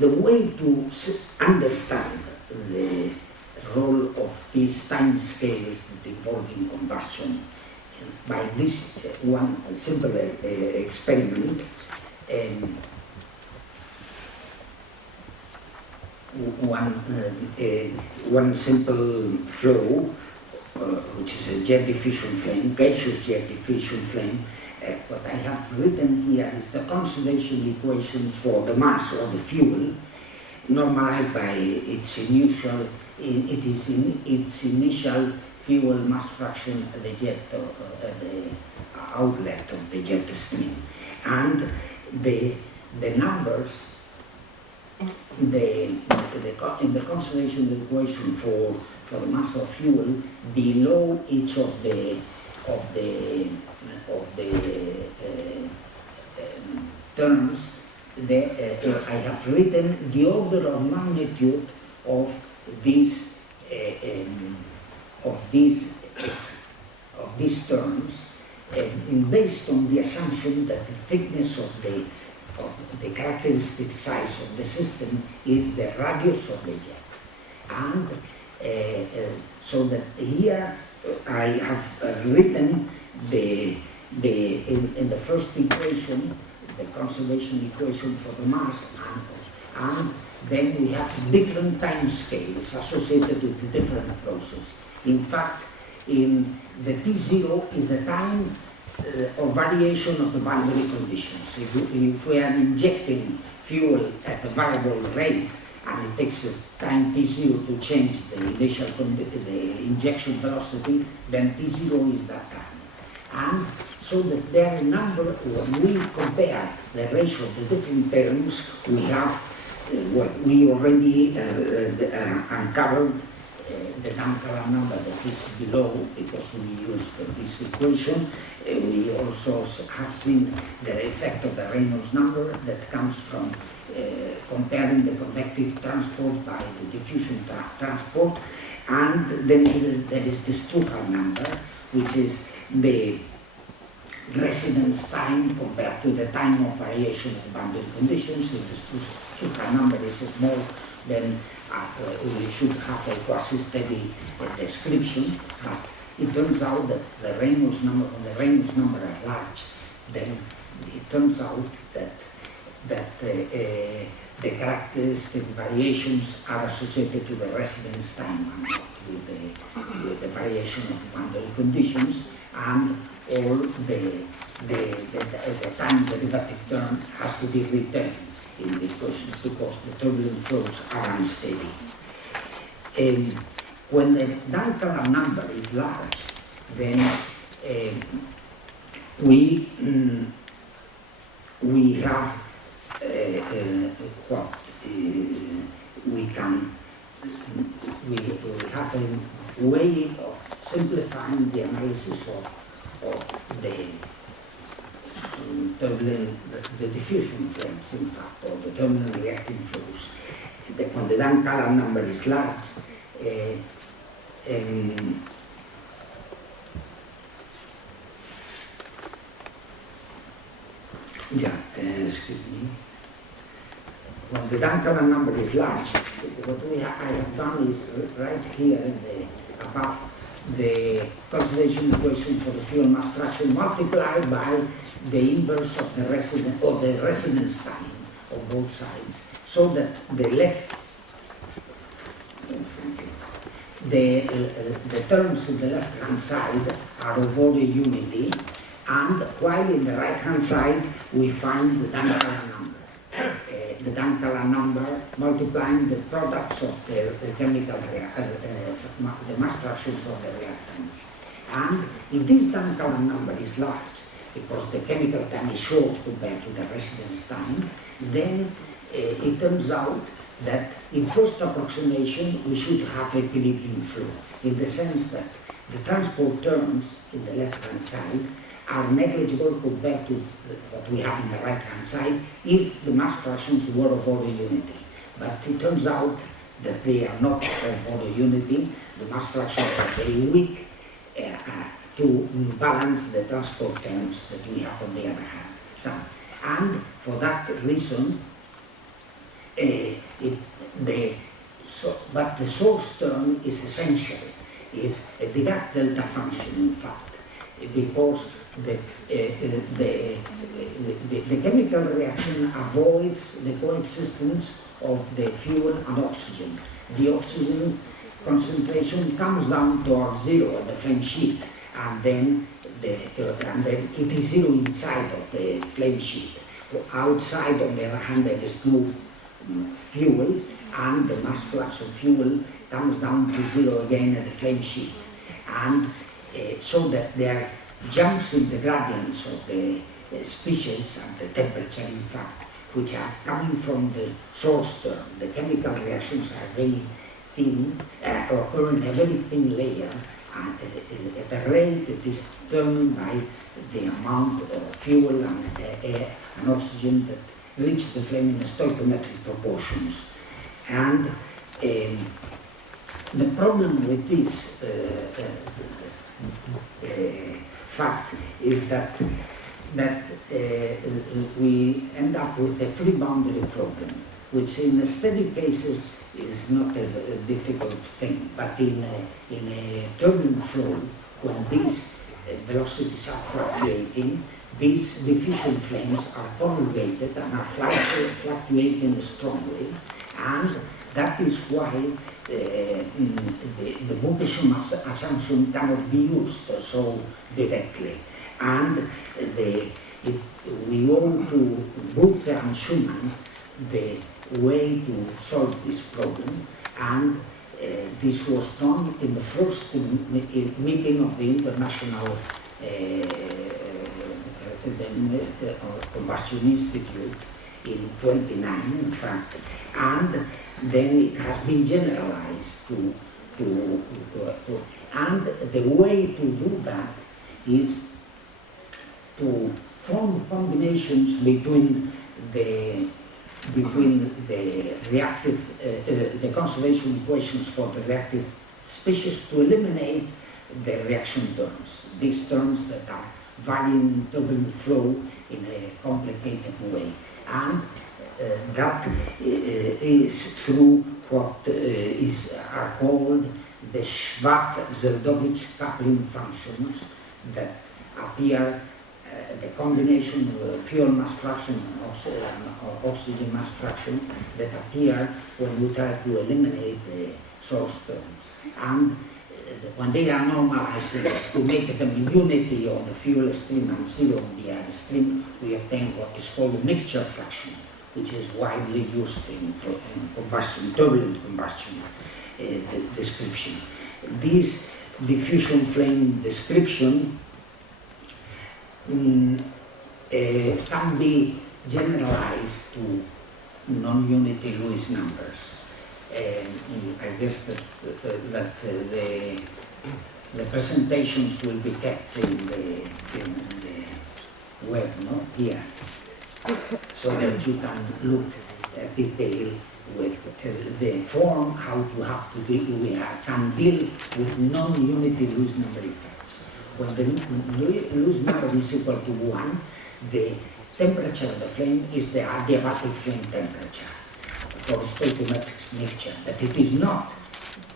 the way to understand the role of these time scales involving combustion by this one simple experiment, one simple flow, which is a jet diffusion flame, gaseous jet diffusion flame. What I have written here is the conservation equation for the mass of the fuel, normalized by its initial fuel mass fraction at the jet, the outlet of the jet stream, and the numbers. In the conservation equation for the mass of fuel, below each of the terms, I have written the order of magnitude of these terms, based on the assumption that the thickness of the characteristic size of the system is the radius of the jet. And so that here I have written in the first equation, the conservation equation for the mass, and then we have different time scales associated with the different processes. In fact, in the T0 is the time of variation of the boundary conditions. If we are injecting fuel at a variable rate and it takes us time T0 to change the initial the injection velocity, then T0 is that time. And so that there are a number, when we compare the ratio of the different terms, we have what we already uncovered the Duncan number that is below, because we used this equation. We also have seen the effect of the Reynolds number that comes from comparing the convective transport by the diffusion transport. And then there is the Stuka number, which is the residence time compared to the time of variation of the boundary conditions. If the Stuka number is small, then we should have a quasi-steady description, but it turns out that the Reynolds number, when the Reynolds number are large, then it turns out that the characteristic variations are associated to the residence time and not with the variation of the boundary conditions, and all the time derivative term has to be returned in the equation because the turbulent flows are unsteady. When the Duncan number is large, then we have what we have a way of simplifying the analysis of the turbulent, the diffusion flames, in fact, or the turbulent reacting flows. When the Duncan number is large, excuse me. When the Duncan number is large, what I have done is right here in the above the conservation equation for the fuel mass fraction multiplied by the inverse of the residence time of both sides, so that the left, the terms in the left hand side are of order unity, and while in the right hand side we find the Duncan number. The Duncan number multiplying the products of the chemical the mass fractions of the reactants. And if this Duncan number is large, because the chemical time is short compared to the residence time, then it turns out that in first approximation we should have equilibrium flow, in the sense that the transport terms in the left hand side are negligible compared to what we have in the right hand side if the mass fractions were of order unity. But it turns out that they are not of order unity. The mass fractions are very weak to balance the transport terms that we have on the other hand side. And for that reason, but the source term is essential, is a Dirac delta function, in fact, because the chemical reaction avoids the coexistence of the fuel and oxygen. The oxygen concentration comes down towards zero at the flame sheet, and then it is zero inside of the flame sheet. Outside, on the other hand, there is no fuel, and the mass flux of fuel comes down to zero again at the flame sheet. And so that there are jumps in the gradients of the species and the temperature, in fact, which are coming from the source term. The chemical reactions are very thin, occur in a very thin layer, and at a rate that is determined by the amount of fuel and air and oxygen that reach the flame in stoichiometric proportions. And the problem with this fact is that we end up with a free boundary problem, which in steady cases is not a difficult thing, but in a turbulent flow, when these velocities are fluctuating, these diffusion flames are corrugated and are fluctuating strongly, and that is why the Bookesham assumption cannot be used so directly. And we owe to Booker and Schumann the way to solve this problem, and this was done in the first meeting of the International Combustion Institute in 1929, in fact, and then it has been generalized and the way to do that is to form combinations between the reactive, the conservation equations for the reactive species to eliminate the reaction terms, these terms that are varying in turbulent flow in a complicated way. And that is through what are called the Schwarz-Zeldovich coupling functions that appear, the combination of fuel mass fraction and oxygen mass fraction that appear when we try to eliminate the source terms. And when they are normalized to make them in unity on the fuel stream and zero on the air stream, we obtain what is called a mixture fraction, which is widely used in combustion, turbulent combustion description. This diffusion flame description can be generalized to non-unity Lewis numbers. I guess that the presentations will be kept in the web, no? Here, so that you can look at detail with the form, how to have to deal, can deal with non-unity Lewis number effects. When the Lewis number is equal to 1, the temperature of the flame is the adiabatic flame temperature for stoichiometric mixture, but it is not.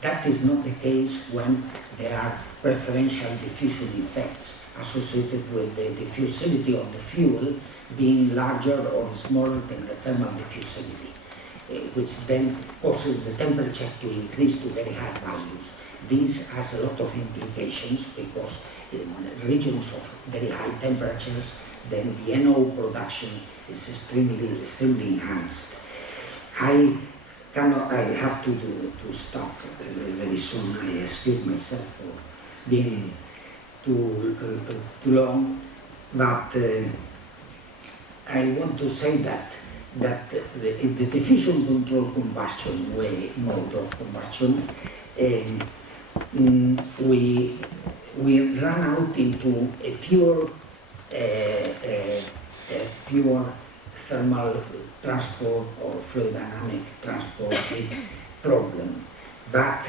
That is not the case when there are preferential diffusion effects associated with the diffusivity of the fuel being larger or smaller than the thermal diffusivity, which then causes the temperature to increase to very high values. This has a lot of implications because in regions of very high temperatures, then the NO production is extremely enhanced. I have to stop very soon. I excuse myself for being too long, but I want to say that in the diffusion control combustion mode of combustion, we run out into a pure thermal transport or fluid dynamic transport problem. But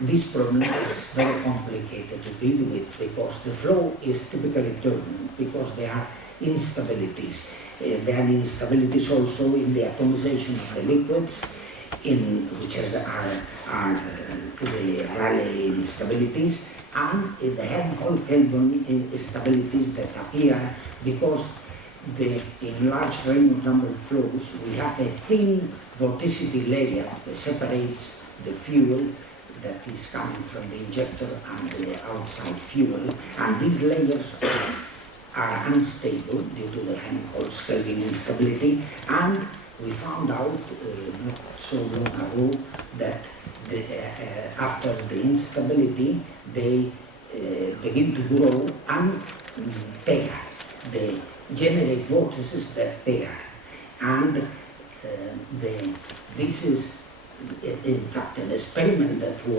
this problem is very complicated to deal with because the flow is typically turbulent, because there are instabilities. There are instabilities also in the atomization of the liquids, which are the Rayleigh instabilities, and the Helmholtz-Kelvin instabilities that appear because in large Reynolds number flows we have a thin vorticity layer that separates the fuel that is coming from the injector and the outside fuel, and these layers are unstable due to the Helmholtz-Kelvin instability, and we found out not so long ago that after the instability they begin to grow and pair. They generate vortices that pair, and this is in fact an experiment that was